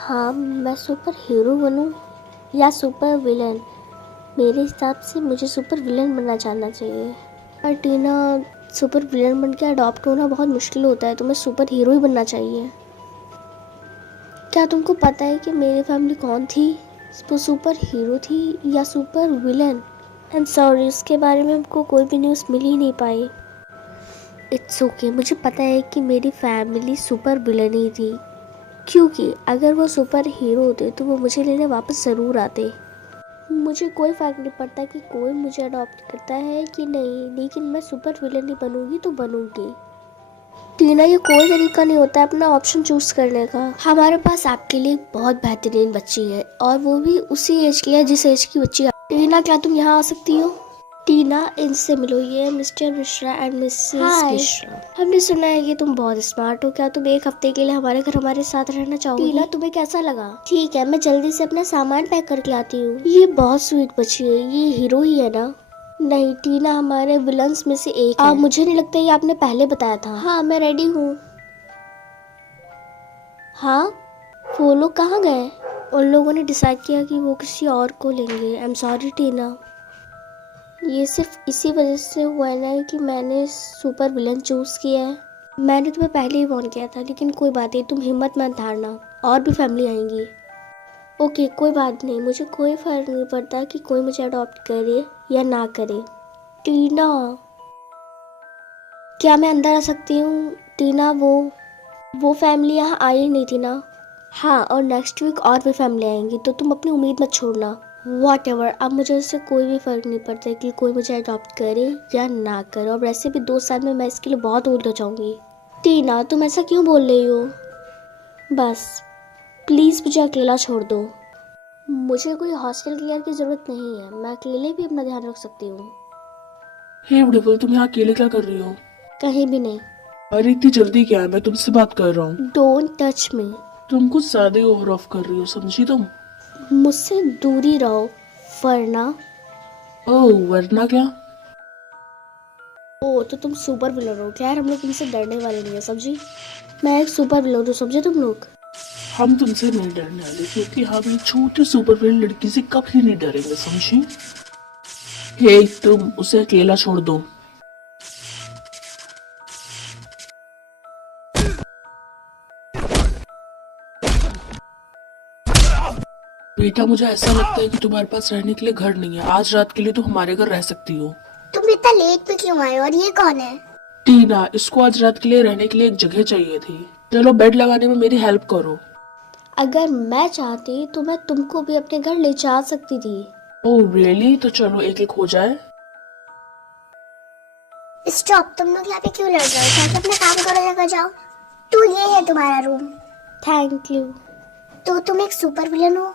हाँ, मैं super hero बनूं या सुपर विलन। मेरे हिसाब से मुझे सुपर विलन बनना चाहना चाहिए। पर टीना, सुपर विलन बन के अडॉप्ट होना बहुत मुश्किल होता है, तुम्हें सुपर हीरो ही बनना चाहिए। क्या तुमको पता है कि मेरी फैमिली कौन थी? वो सुपर हीरो थी या super villain? I am sorry, उसके बारे में हमको कोई भी न्यूज़ मिल ही नहीं पाई। इट्स ओके, मुझे पता है कि मेरी फैमिली सुपर विलन ही थी, क्योंकि अगर वो सुपर हीरो होते तो वो मुझे लेने वापस ज़रूर आते। मुझे कोई फ़र्क नहीं पड़ता कि कोई मुझे अडॉप्ट करता है कि नहीं, लेकिन मैं सुपर विलन ही बनूंगी तो बनूंगी। टीना, ये कोई तरीका नहीं होता अपना ऑप्शन चूज़ करने का। हमारे पास आपके लिए एक बहुत बेहतरीन बच्ची है, और वो भी उसी एज की है जिस एज की बच्ची है। टीना, क्या तुम यहाँ आ सकती हो? टीना, इनसे मिलो, ये mister Mishra and Mrs Mishra. हमने सुना है कि तुम बहुत स्मार्ट हो, क्या तुम एक हफ्ते के लिए हमारे घर हमारे साथ रहना चाहोगी? टीना, तुम्हें कैसा लगा? ठीक है, मैं जल्दी से अपना सामान पैक करके आती हूँ। ये बहुत स्वीट बच्ची है, ये हीरो ही है ना? नहीं टीना, हमारे विलन्स में से एक है। मुझे नहीं लगता, ये आपने पहले बताया था। हाँ, मैं रेडी हूँ। हाँ, वो लोग कहाँ गए? उन लोगों ने डिसाइड किया कि वो किसी और को लेंगे। आई एम सॉरी टीना, ये सिर्फ इसी वजह से हुआ है ना कि मैंने सुपर विलन चूज़ किया है। मैंने तुम्हें पहले ही वॉर्न किया था, लेकिन कोई बात नहीं, तुम हिम्मत मत हारना, और भी फैमिली आएंगी। ओके, कोई बात नहीं, मुझे कोई फ़र्क नहीं पड़ता कि कोई मुझे अडॉप्ट करे या ना करे। टीना, क्या मैं अंदर आ सकती हूँ? टीना, वो फैमिली यहाँ आई नहीं थी ना? हाँ, और नेक्स्ट वीक और भी फैमिली आएंगी, तो तुम अपनी उम्मीद मत छोड़ना। Whatever, अब मुझे उससे कोई भी फ़र्क नहीं पड़ता कि कोई मुझे अडॉप्ट करे या ना करे, और वैसे भी 2 साल में मैं इसके लिए बहुत ओल्ड हो जाऊँगी। टीना, तुम ऐसा क्यों बोल रही हो? बस प्लीज़ मुझे अकेला छोड़ दो। मुझे कोई हॉस्टल केयर की ज़रूरत नहीं है, मैं अकेले भी अपना ध्यान रख सकती हूँ। हे ब्यूटीफुल, तुम यहाँ अकेले क्या कर रही हो? कहीं भी नहीं। अरे इतनी जल्दी क्या है, मैं तुमसे बात कर रहा हूँ। Don't touch me. तुम कुछ ज्यादा ही ओवर ऑफ कर रही हो, समझी तुम? मुझसे दूरी रहो, वरना। ओह, वरना क्या? ओ, तो तुम सुपर विलन हो? खैर, हम लोग तुमसे डरने वाले नहीं है, समझी? मैं एक सुपर विलन हूँ, समझे तुम लोग? हम तुमसे नहीं डरने वाले, क्योंकि हम एक छोटी सुपर विलन लड़की से कभी नहीं डरेंगे, समझी? हे, तुम उसे अकेला छोड़ दो। बेटा, मुझे ऐसा लगता है कि तुम्हारे पास रहने के लिए घर नहीं है। आज रात के लिए तो हमारे घर रह सकती हो। तुम इतना लेट में क्यों आए, और ये कौन है? टीना, इसको आज रात के लिए रहने के लिए एक जगह चाहिए थी। चलो, बेड लगाने में मेरी हेल्प करो। अगर मैं चाहती तो मैं तुमको भी अपने घर ले जा सकती थी। Oh really? तो चलो एक एक हो जाए। स्टॉप, तुम लोग यहाँ पे क्यों लड़ रहे हो? जाके अपना काम करो, जगह जाओ। तो ये है तुम्हारा रूम। Thank you. तो तुम एक सुपर विलन हो?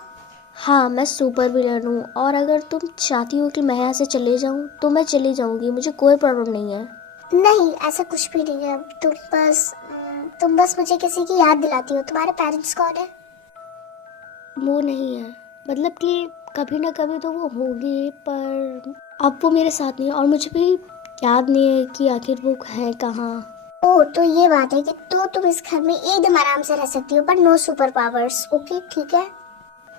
हाँ, मैं सुपर विलन हूँ, और अगर तुम चाहती हो कि मैं यहाँ से चले जाऊँ तो मैं चली जाऊँगी, मुझे कोई प्रॉब्लम नहीं है। नहीं, ऐसा कुछ भी नहीं है। तुम बस मुझे किसी की याद दिलाती हो। तुम्हारे पेरेंट्स कौन है? वो नहीं है, मतलब कि कभी ना कभी तो वो होगी, पर अब वो मेरे साथ नहीं है, और मुझे भी याद नहीं है कि आखिर वो है कहाँ। ओह, तो ये बात है कि तो तुम इस घर में एकदम आराम से रह सकती हो, पर नो सुपर पावर्स। ओके, ठीक है?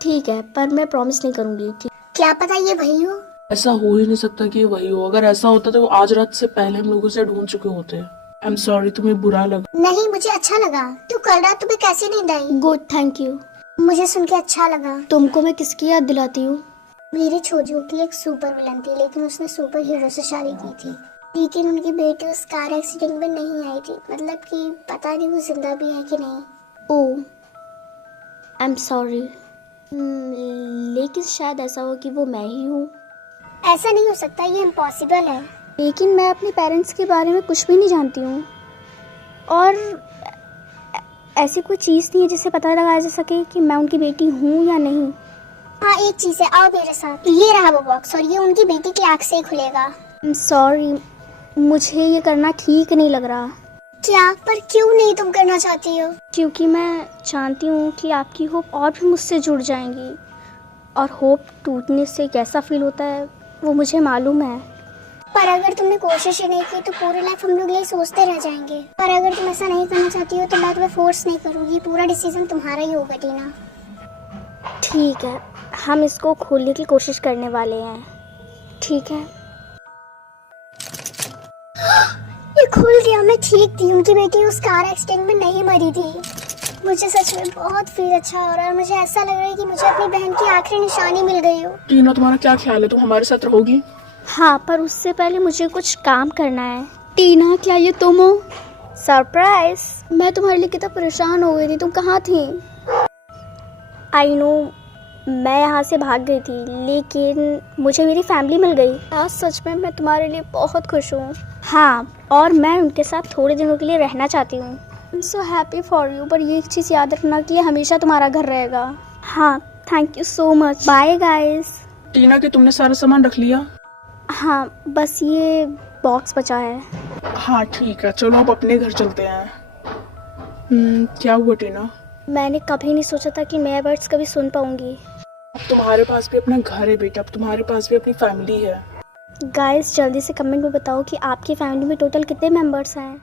ठीक है, पर मैं प्रॉमिस नहीं करूँगी। ठीक। क्या पता ये वही हो। ऐसा हो ही नहीं सकता कि ये वही हो। अगर ऐसा होता तो वो आज रात से पहले हम लोगों से ढूंढ चुके होते। आई एम सॉरी, तुम्हें बुरा लगा? नहीं, मुझे अच्छा लगा। तो कल रात तुम्हें कैसे नींद आई? Good, thank you. मुझे सुन के अच्छा लगा। तुमको मैं किसकी याद दिलाती हूँ? मेरी छोजू की एक सुपर विलन थी, लेकिन उसने सुपर हीरो से शादी की थी, लेकिन उनकी बेटी उस कार एक्सीडेंट में नहीं आई थी। मतलब कि पता नहीं वो जिंदा भी है कि नहीं। ओह, आई एम सॉरी। लेकिन शायद ऐसा हो कि वो मैं ही हूँ। ऐसा नहीं हो सकता, ये इम्पॉसिबल है। लेकिन मैं अपने पेरेंट्स के बारे में कुछ भी नहीं जानती हूँ, और ऐसी कोई चीज़ नहीं है जिससे पता लगाया जा सके कि मैं उनकी बेटी हूँ या नहीं। हाँ, एक चीज़ है, आओ मेरे साथ। ये रहा वो बॉक्स, और ये उनकी बेटी की आँख से ही खुलेगा। आई एम सॉरी, मुझे ये करना ठीक नहीं लग रहा। क्या? पर क्यों नहीं तुम करना चाहती हो? क्योंकि मैं जानती हूँ कि आपकी होप और भी मुझसे जुड़ जाएंगी, और होप टूटने से कैसा फील होता है वो मुझे मालूम है। पर अगर तुमने कोशिश ही नहीं की तो पूरी लाइफ हम लोग यही सोचते रह जाएंगे। पर अगर तुम ऐसा नहीं करना चाहती हो तो मैं तुम्हें फोर्स नहीं करूँगी, पूरा डिसीजन तुम्हारा ही होगा टीना। ठीक है, हम इसको खोलने की कोशिश करने वाले हैं। ठीक है। ये खुल गया, मैं ठीक थी। उनकी बेटी उस कार एक्सीडेंट में नहीं मरी थी। मुझे सच में बहुत फील अच्छा हो रहा है और मुझे ऐसा लग रहा है कि मुझे अपनी बहन की आखिरी निशानी मिल गई हो। टीना, तुम्हारा क्या ख्याल है, तुम हमारे साथ रहोगी? हाँ, पर उससे पहले मुझे कुछ काम करना है। टीना, क्या ये तुम हो? सरप्राइज! मैं तुम्हारे लिए कितना परेशान हो गई थी, तुम कहाँ थी? आई नो, मैं यहाँ से भाग गई थी, लेकिन मुझे मेरी फैमिली मिल गई। आज सच में मैं तुम्हारे लिए बहुत खुश हूँ। हाँ, और मैं उनके साथ थोड़े दिनों के लिए रहना चाहती हूँ। I am so happy for you, पर ये एक चीज़ याद रखना कि ये हमेशा तुम्हारा घर रहेगा। हाँ, thank you so much. Bye guys. Tina, कि तुमने सारा सामान रख लिया? हाँ, बस ये बॉक्स बचा है। हाँ ठीक है, चलो अब अपने घर चलते हैं। क्या हुआ टीना? मैंने कभी नहीं सोचा था कि मैं वर्ड्स कभी सुन पाऊंगी। अब तुम्हारे पास भी अपना घर है बेटा, अब तुम्हारे पास भी अपनी फैमिली है। गाइस, जल्दी से कमेंट में बताओ कि आपकी फैमिली में टोटल कितने मेंबर्स हैं।